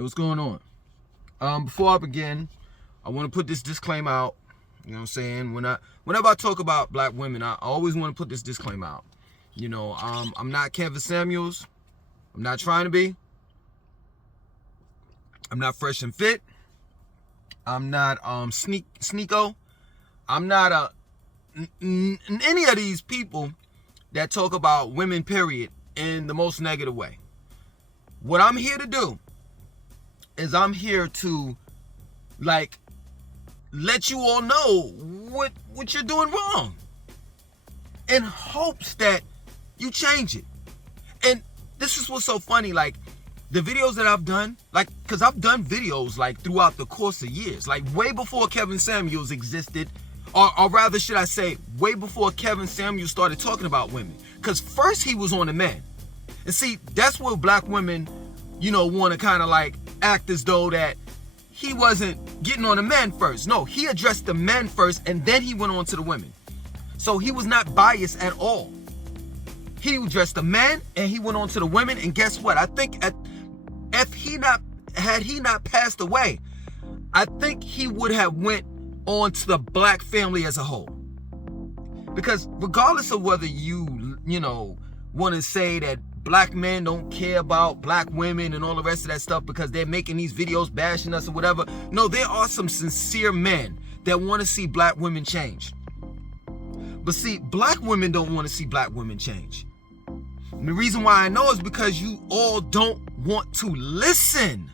Hey, what's going on? Before I begin, I want to put this disclaimer out. You know what I'm saying? Whenever I talk about black women, I always want to put this disclaimer out. You know, I'm not Kevin Samuels. I'm not trying to be. I'm not Fresh and Fit. I'm not Sneeko. I'm not any of these people that talk about women, period, in the most negative way. What I'm here to do is I'm here to, like, let you all know what you're doing wrong in hopes that you change it. And this is what's so funny, like, the videos that I've done, like, because I've done videos, like, throughout the course of years, like, way before Kevin Samuels existed, or rather, should I say, way before Kevin Samuels started talking about women. Because first he was on the men. And see, that's where black women, you know, want to kind of, like, act as though that he wasn't getting on the men first. No, he addressed the men first, and then he went on to the women. So he was not biased at all. He addressed the men, and he went on to the women, and guess what? I think had he not passed away, I think he would have went on to the black family as a whole. Because regardless of whether you know, want to say that black men don't care about black women and all the rest of that stuff because they're making these videos bashing us or whatever. No, there are some sincere men that want to see black women change. But see, black women don't want to see black women change. And the reason why I know is because you all don't want to listen.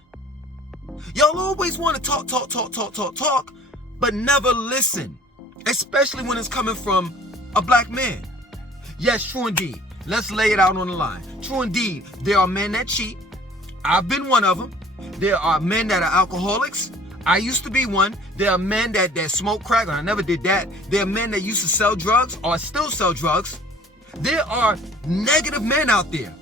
Y'all always want to talk, but never listen. Especially when it's coming from a black man. Yes, true indeed. Let's lay it out on the line. True indeed, there are men that cheat. I've been one of them. There are men that are alcoholics. I used to be one. There are men that smoke crack, and I never did that. There are men that used to sell drugs or still sell drugs. There are negative men out there.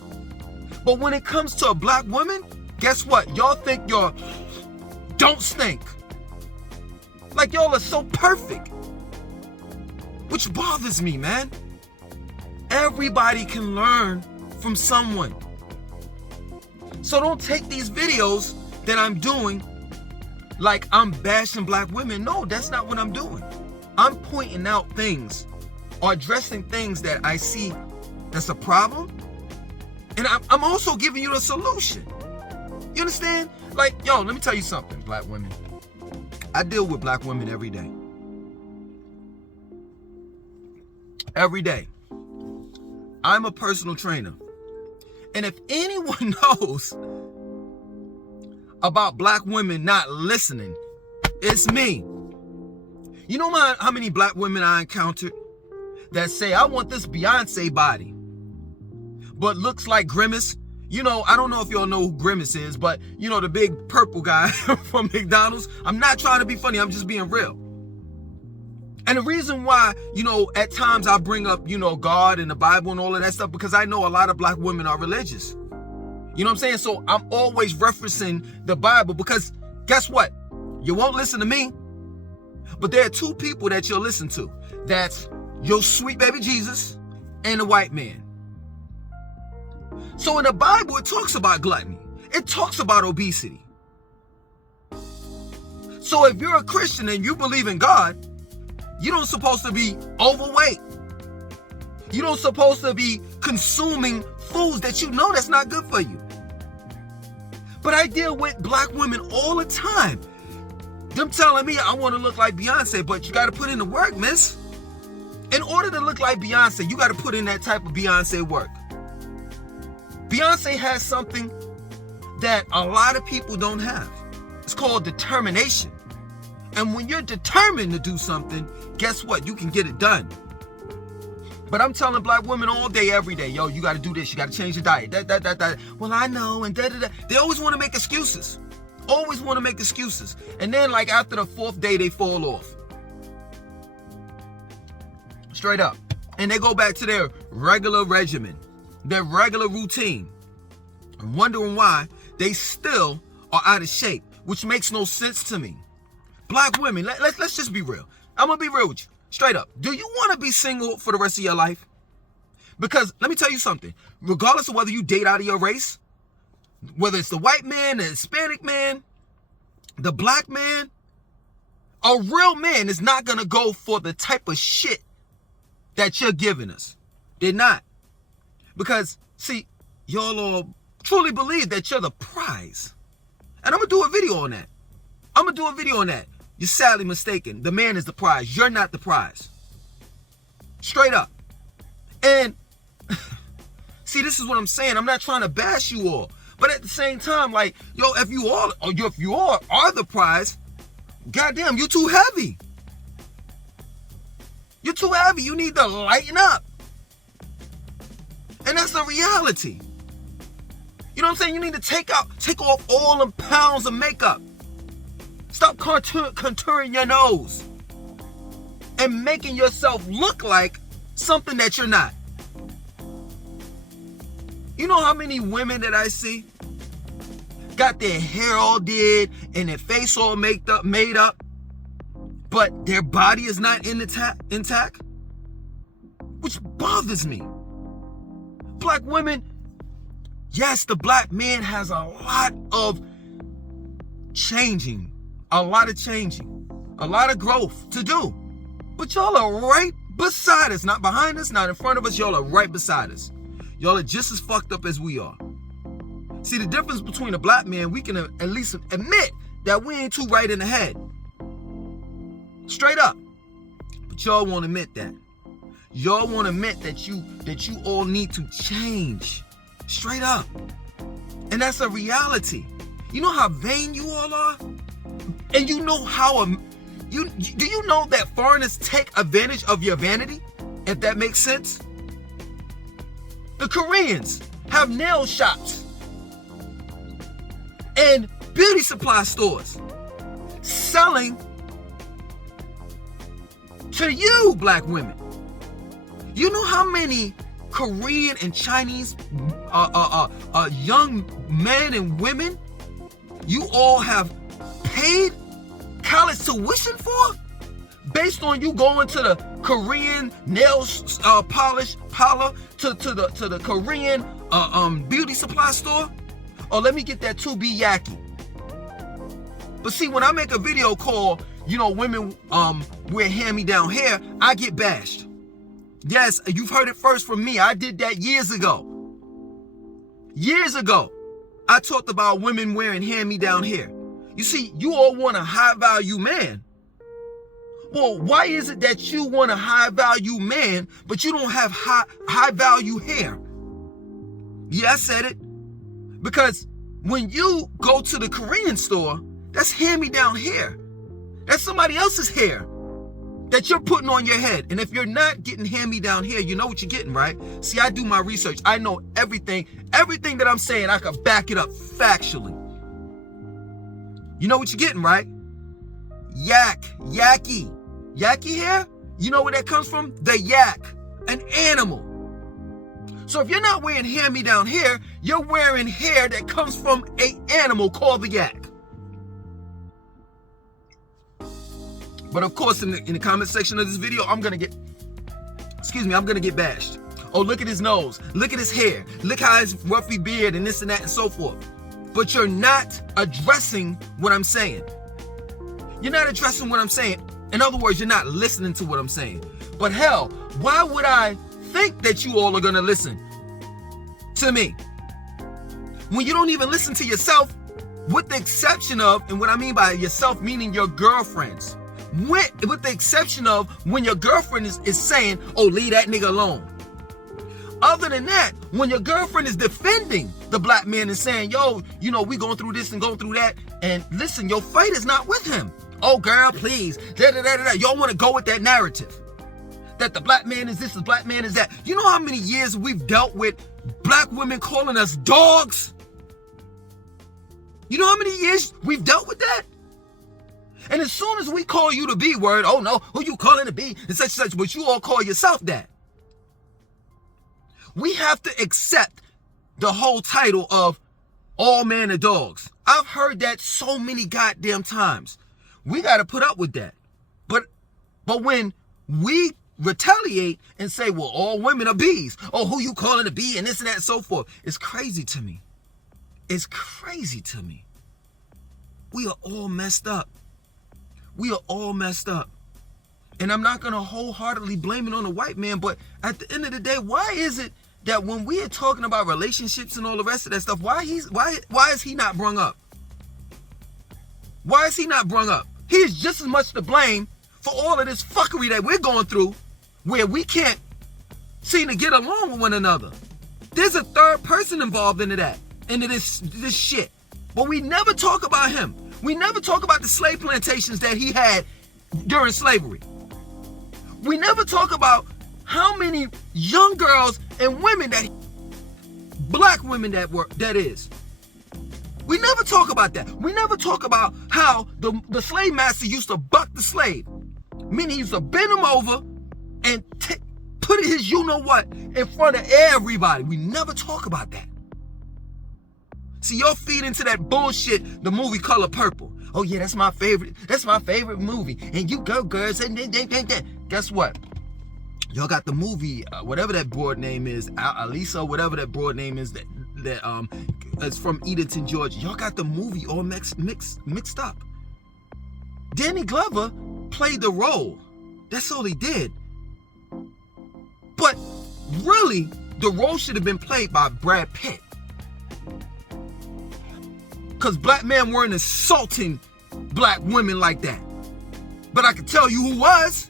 But when it comes to a black woman, guess what? Y'all think y'all don't stink. Like y'all are so perfect. Which bothers me, man. Everybody can learn from someone. So don't take these videos that I'm doing like I'm bashing black women. No, that's not what I'm doing. I'm pointing out things or addressing things that I see that's a problem. And I'm also giving you the solution. You understand? Like, yo, let me tell you something, black women. I deal with black women every day. Every day. I'm a personal trainer. And if anyone knows about black women not listening, it's me. You know how many black women I encountered that say, I want this Beyonce body, but looks like Grimace? You know, I don't know if y'all know who Grimace is, but you know, the big purple guy from McDonald's. I'm not trying to be funny, I'm just being real. And the reason why, you know, at times I bring up, you know, God and the Bible and all of that stuff, because I know a lot of black women are religious. You know what I'm saying? So I'm always referencing the Bible because guess what? You won't listen to me, but there are two people that you'll listen to. That's your sweet baby Jesus and the white man. So in the Bible, it talks about gluttony. It talks about obesity. So if you're a Christian and you believe in God, you don't supposed to be overweight. You don't supposed to be consuming foods that you know that's not good for you. But I deal with black women all the time. Them telling me I want to look like Beyonce, but you got to put in the work, miss. In order to look like Beyonce, you got to put in that type of Beyonce work. Beyonce has something that a lot of people don't have. It's called determination. And when you're determined to do something, guess what? You can get it done. But I'm telling black women all day, every day, yo, you got to do this. You got to change your diet. Well, I know. And They always want to make excuses. Always want to make excuses. And then, like, after the fourth day, they fall off. Straight up. And they go back to their regular regimen, their regular routine. And wondering why they still are out of shape, which makes no sense to me. Black women, let's just be real. I'm going to be real with you. Straight up. Do you want to be single for the rest of your life? Because let me tell you something. Regardless of whether you date out of your race, whether it's the white man, the Hispanic man, the black man, a real man is not going to go for the type of shit that you're giving us. They're not. Because, see, y'all all truly believe that you're the prize. And I'm going to do a video on that. You're sadly mistaken. The man is the prize. You're not the prize. Straight up. And, see, this is what I'm saying. I'm not trying to bash you all. But at the same time, like, yo, if you all are the prize, goddamn, you're too heavy. You're too heavy. You need to lighten up. And that's the reality. You know what I'm saying? You need to take off all them pounds of makeup. Stop contouring your nose and making yourself look like something that you're not. You know how many women that I see got their hair all did and their face all made up, but their body is not intact? Which bothers me. Black women, yes, the black man has a lot of changing, a lot of growth to do. But y'all are right beside us, not behind us, not in front of us. Y'all are right beside us. Y'all are just as fucked up as we are. See, the difference between a black man, we can at least admit that we ain't too right in the head. Straight up. But y'all won't admit that. Y'all won't admit that you all need to change. Straight up. And that's a reality. You know how vain you all are? And you know how do you know that foreigners take advantage of your vanity? If that makes sense. The Koreans have nail shops and beauty supply stores selling to you, black women. You know how many Korean and Chinese young men and women you all have paid college tuition for? Based on you going to the Korean nail polish parlor, to the Korean beauty supply store? Or let me get that 2B Yaki. But see, when I make a video called, women wear hand-me-down hair, I get bashed. Yes, you've heard it first from me. I did that years ago. Years ago, I talked about women wearing hand-me-down hair. You see, you all want a high-value man. Well, why is it that you want a high-value man, but you don't have high-value hair? Yeah, I said it. Because when you go to the Korean store, that's hand-me-down hair. That's somebody else's hair that you're putting on your head. And if you're not getting hand-me-down hair, you know what you're getting, right? See, I do my research. I know everything. Everything that I'm saying, I can back it up factually. You know what you're getting, right? Yaki hair? You know where that comes from? The yak, an animal. So if you're not wearing hand-me-down hair, you're wearing hair that comes from an animal called the yak. But of course, in the comment section of this video, I'm gonna get bashed. Oh, look at his nose. Look at his hair. Look how his ruffy beard and this and that and so forth. But you're not addressing what I'm saying. You're not addressing what I'm saying. In other words, you're not listening to what I'm saying. But hell, why would I think that you all are gonna listen to me when you don't even listen to yourself, with the exception of, and what I mean by yourself meaning your girlfriends, with the exception of when your girlfriend is saying, oh, leave that nigga alone. Other than that, when your girlfriend is defending the black man and saying, yo, we going through this and going through that, and listen, your fight is not with him. Oh, girl, please. Y'all want to go with that narrative that the black man is this, the black man is that. You know how many years we've dealt with black women calling us dogs? You know how many years we've dealt with that? And as soon as we call you the B word, oh no, who you calling the B and such, but you all call yourself that. We have to accept the whole title of all men are dogs. I've heard that so many goddamn times. We got to put up with that. But when we retaliate and say, well, all women are B's. Oh, who you calling a B and this and that and so forth. It's crazy to me. is crazy to me. We are all messed up. We are all messed up. And I'm not going to wholeheartedly blame it on the white man, but at the end of the day, why is it that when we are talking about relationships and all the rest of that stuff, why is he not brung up? Why is he not brung up? He is just as much to blame for all of this fuckery that we're going through, where we can't seem to get along with one another. There's a third person involved into that, into this shit. But we never talk about him. We never talk about the slave plantations that he had during slavery. We never talk about how many young girls and women black women that is. We never talk about that. We never talk about how the slave master used to buck the slave. Meaning he used to bend him over and put his you-know-what in front of everybody. We never talk about that. See, y'all feed into that bullshit, the movie Color Purple. Oh yeah, that's my favorite movie. And you go, girls, and guess what? Y'all got the movie, whatever that broad name is, Alisa, whatever that broad name is, that is from Edenton, Georgia. Y'all got the movie all mixed up. Danny Glover played the role. That's all he did. But really, the role should have been played by Brad Pitt. Because black men weren't assaulting black women like that. But I can tell you who was.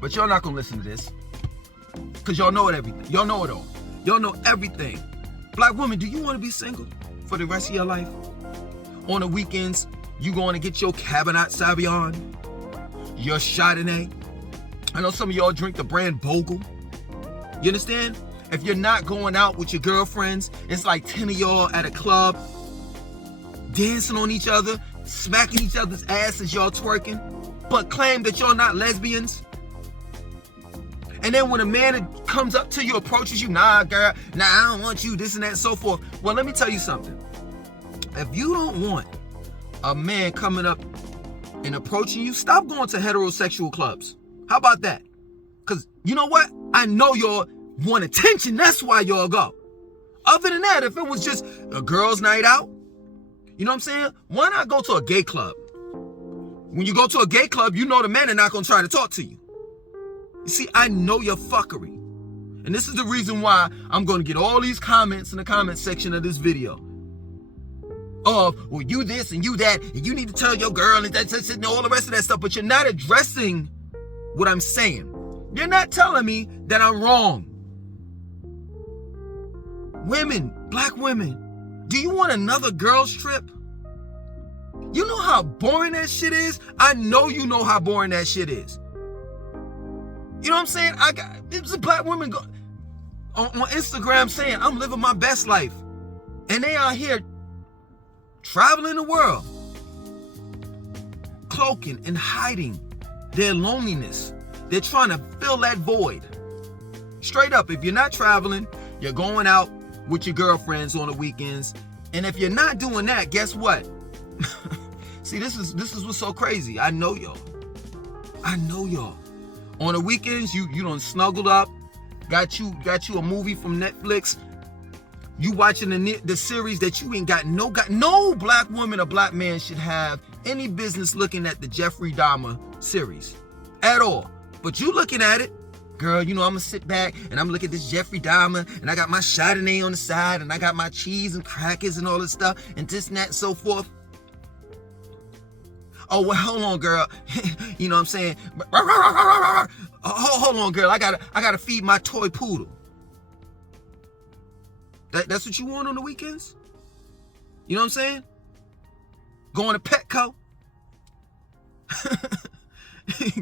But y'all not gonna listen to this. Because y'all know everything. Y'all know it all. Y'all know everything. Black women, do you want to be single for the rest of your life? On the weekends, you going to get your Cabernet Sauvignon, your Chardonnay. I know some of y'all drink the brand Bogle. You understand? If you're not going out with your girlfriends, it's like 10 of y'all at a club, dancing on each other, smacking each other's ass as y'all twerking, but claim that y'all not lesbians. And then when a man comes up to you, approaches you, nah, girl, nah, I don't want you, this and that, and so forth. Well, let me tell you something. If you don't want a man coming up and approaching you, stop going to heterosexual clubs. How about that? Because you know what? I know y'all want attention. That's why y'all go. Other than that, if it was just a girls' night out, you know what I'm saying? Why not go to a gay club? When you go to a gay club, you know the men are not going to try to talk to you. You see, I know your fuckery. And this is the reason why I'm going to get all these comments in the comment section of this video. Of, well, you this and you that, and you need to tell your girl and that, and all the rest of that stuff, but you're not addressing what I'm saying. You're not telling me that I'm wrong. Women, black women, do you want another girl's trip? You know how boring that shit is? I know you know how boring that shit is. You know what I'm saying? There's a black woman on Instagram saying, I'm living my best life. And they out here traveling the world, cloaking and hiding their loneliness. They're trying to fill that void. Straight up, if you're not traveling, you're going out with your girlfriends on the weekends. And if you're not doing that, guess what? See, this is what's so crazy. I know y'all. On the weekends, you done snuggled up, got you a movie from Netflix. You watching the series that you ain't got no black woman or black man should have any business looking at the Jeffrey Dahmer series at all. But you looking at it, girl, you know, I'm gonna sit back and I'm looking at this Jeffrey Dahmer and I got my Chardonnay on the side and I got my cheese and crackers and all this stuff and this and that and so forth. Oh, well, hold on, girl. You know what I'm saying? Hold on, girl. I gotta feed my toy poodle. That's what you want on the weekends? You know what I'm saying? Going to Petco?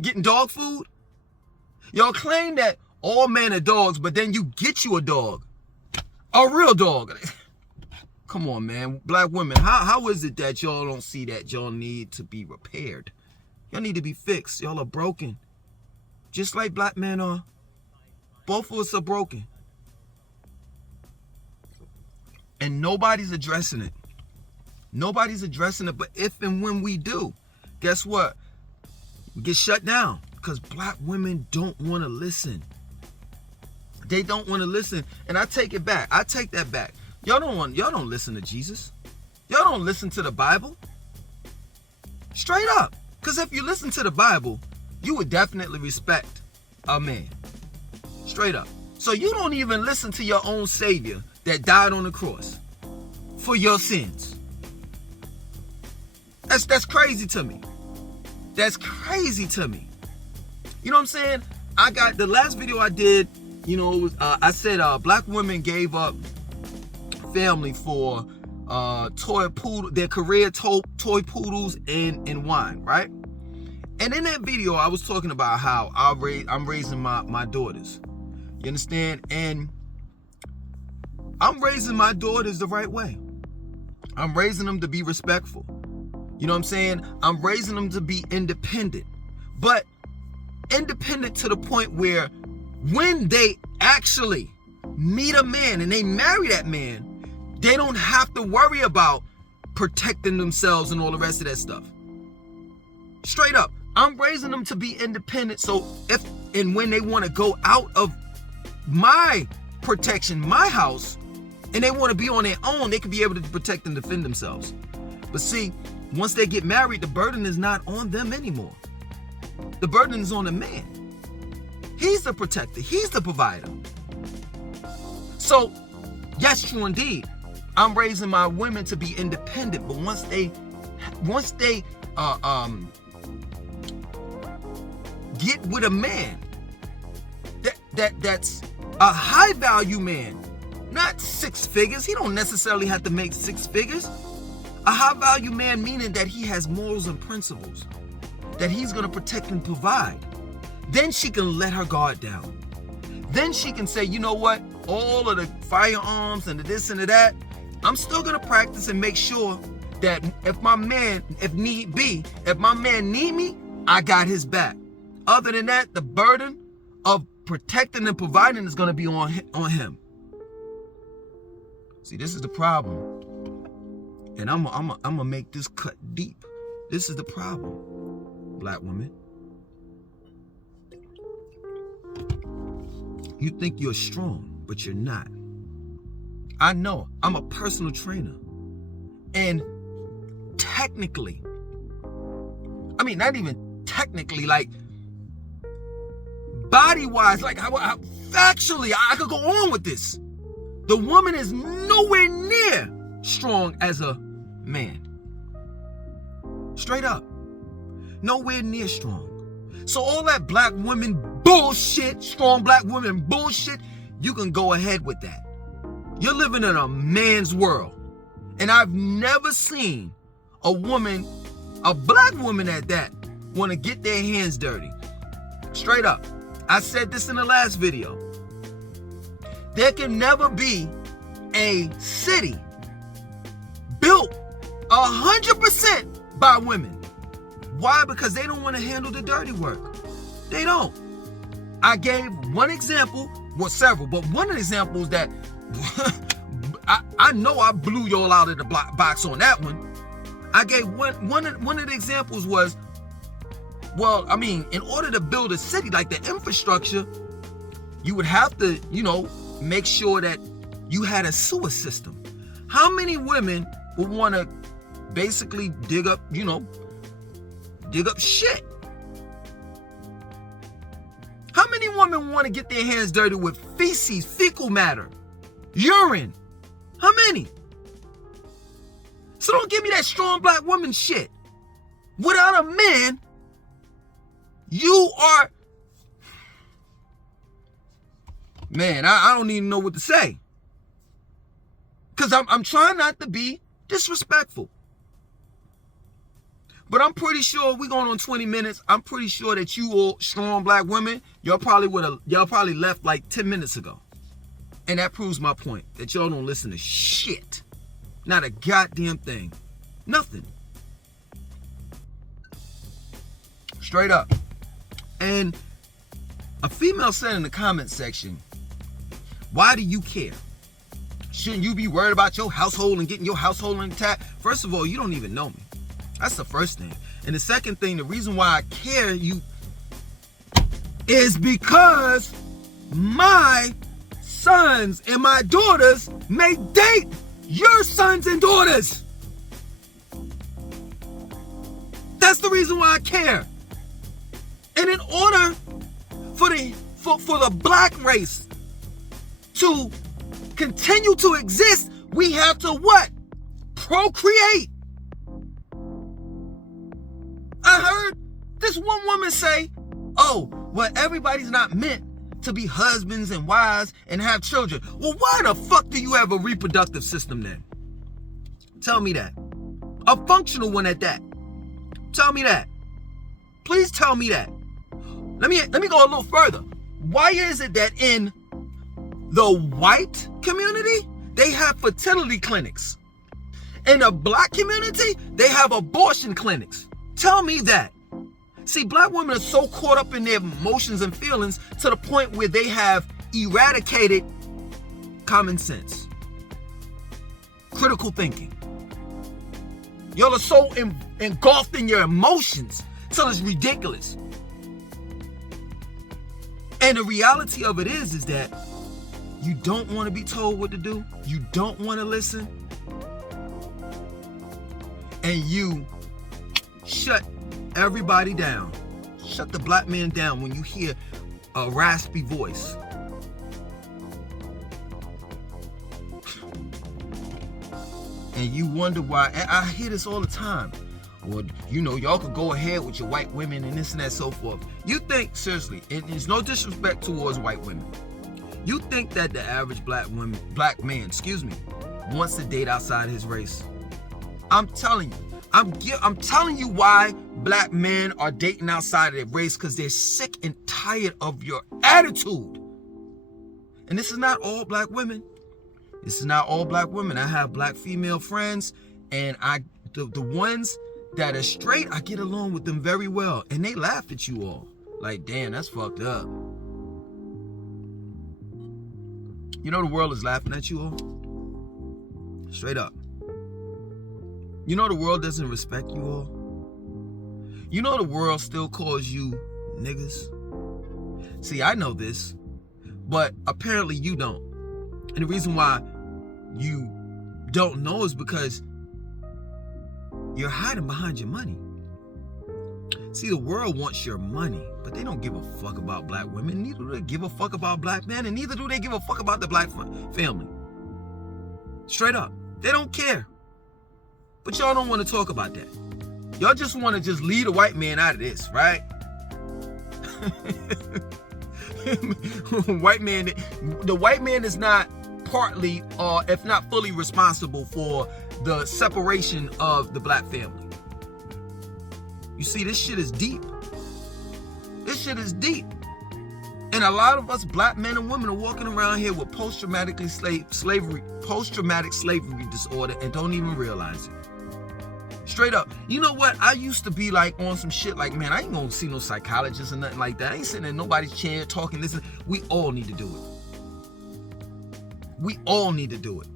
Getting dog food? Y'all claim that all men are dogs, but then you get you a dog. A real dog. Come on, man. Black women, how is it that y'all don't see that y'all need to be repaired? Y'all need to be fixed. Y'all are broken. Just like black men are. Both of us are broken. And nobody's addressing it. Nobody's addressing it, but if and when we do, guess what? We get shut down because black women don't want to listen. They don't want to listen. And I take it back. I take that back. Y'all don't listen to Jesus. Y'all don't listen to the Bible. Straight up. Because if you listen to the Bible, you would definitely respect a man. Straight up. So you don't even listen to your own Savior that died on the cross for your sins. That's crazy to me. That's crazy to me. You know what I'm saying? I got the last video I did, you know, it was, I said black women gave up family for their career toy poodles and wine, right? And in that video, I was talking about how I'm raising my daughters. You understand? And I'm raising my daughters the right way. I'm raising them to be respectful. You know what I'm saying? I'm raising them to be independent. But independent to the point where when they actually meet a man and they marry that man, they don't have to worry about protecting themselves and all the rest of that stuff. Straight up. I'm raising them to be independent, so if and when they want to go out of my protection, my house, and they want to be on their own, they can be able to protect and defend themselves. But see, once they get married, the burden is not on them anymore. The burden is on the man. He's the protector. He's the provider. So, yes, true indeed. I'm raising my women to be independent, but once they get with a man that's a high value man, not 6 figures. He don't necessarily have to make 6 figures. A high value man meaning that he has morals and principles, that he's going to protect and provide. Then she can let her guard down. Then she can say, you know what? All of the firearms and the this and the that, I'm still going to practice and make sure that if my man need me, I got his back. Other than that, the burden of protecting and providing is going to be on him. See, this is the problem. And I'm gonna make this cut deep. This is the problem, black women. You think you're strong, but you're not. I know. I'm a personal trainer. And technically, I mean, not even technically, like body-wise, like factually, I could go on with this. The woman is nowhere near strong as a man. Straight up. Nowhere near strong. So all that black women bullshit, strong black women bullshit, you can go ahead with that. You're living in a man's world. And I've never seen a woman, a black woman at that, want to get their hands dirty. Straight up. I said this in the last video. There can never be a city built 100% by women. Why? Because they don't want to handle the dirty work. They don't. I gave one example, well, several, but one of the examples that I know I blew y'all out of the box on that one. I gave one of the examples was, well, I mean, in order to build a city, like the infrastructure, you would have to, make sure that you had a sewer system. How many women would want to basically dig up shit? How many women want to get their hands dirty with feces, fecal matter, urine? How many? So don't give me that strong black woman shit. Without a man, you are... Man, I don't even know what to say. Because I'm trying not to be disrespectful. But I'm pretty sure we're going on 20 minutes. I'm pretty sure that you all strong black women, y'all probably left like 10 minutes ago. And that proves my point, that y'all don't listen to shit. Not a goddamn thing. Nothing. Straight up. And a female said in the comment section, why do you care? Shouldn't you be worried about your household and getting your household intact? First of all, you don't even know me. That's the first thing. And the second thing, the reason why I care is because my sons and my daughters may date your sons and daughters. That's the reason why I care. And in order for the black race to continue to exist, we have to what? Procreate. I heard this one woman say, oh, well, everybody's not meant to be husbands and wives and have children. Well, why the fuck do you have a reproductive system then? Tell me that. A functional one at that. Tell me that. Please tell me that. Let me go a little further. Why is it that in the white community, they have fertility clinics? In the black community, they have abortion clinics. Tell me that. See, black women are so caught up in their emotions and feelings to the point where they have eradicated common sense, critical thinking. Y'all are so engulfed in your emotions till it's ridiculous. And the reality of it is that you don't want to be told what to do. You don't want to listen. And you shut everybody down. Shut the black man down when you hear a raspy voice. And you wonder why. And I hear this all the time. Well, you know, y'all could go ahead with your white women and this and that, so forth. You think, seriously, and there's no disrespect towards white women. You think that the average black man, wants to date outside his race? I'm telling you. I'm telling you why black men are dating outside of their race, because they're sick and tired of your attitude. And this is not all black women. This is not all black women. I have black female friends, and the ones that are straight, I get along with them very well. And they laugh at you all. Like, damn, that's fucked up. You know the world is laughing at you all? Straight up. You know the world doesn't respect you all? You know the world still calls you niggas? See, I know this, but apparently you don't. And the reason why you don't know is because you're hiding behind your money. See, the world wants your money, but they don't give a fuck about black women. Neither do they give a fuck about black men, and neither do they give a fuck about the black family. Straight up. They don't care. But y'all don't want to talk about that. Y'all just want to just leave the white man out of this, right? The white man is not partly, or if not fully, responsible for the separation of the black family. You see, this shit is deep. This shit is deep. And a lot of us black men and women are walking around here with post-traumatic slavery disorder and don't even realize it. Straight up. You know what? I used to be like on some shit like, man, I ain't gonna see no psychologist or nothing like that. I ain't sitting in nobody's chair talking this. We all need to do it. We all need to do it.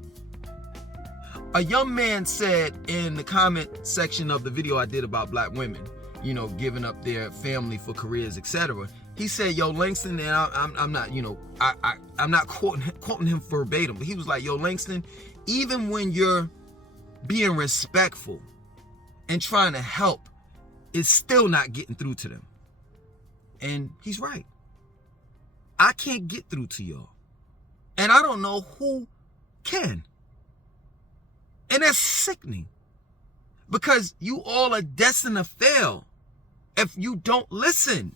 A young man said in the comment section of the video I did about black women, you know, giving up their family for careers, etc. He said, yo, Langston, and I'm not, you know, I'm not quoting him verbatim, but he was like, yo, Langston, even when you're being respectful and trying to help, it's still not getting through to them. And he's right. I can't get through to y'all. And I don't know who can. And that's sickening. Because you all are destined to fail if you don't listen.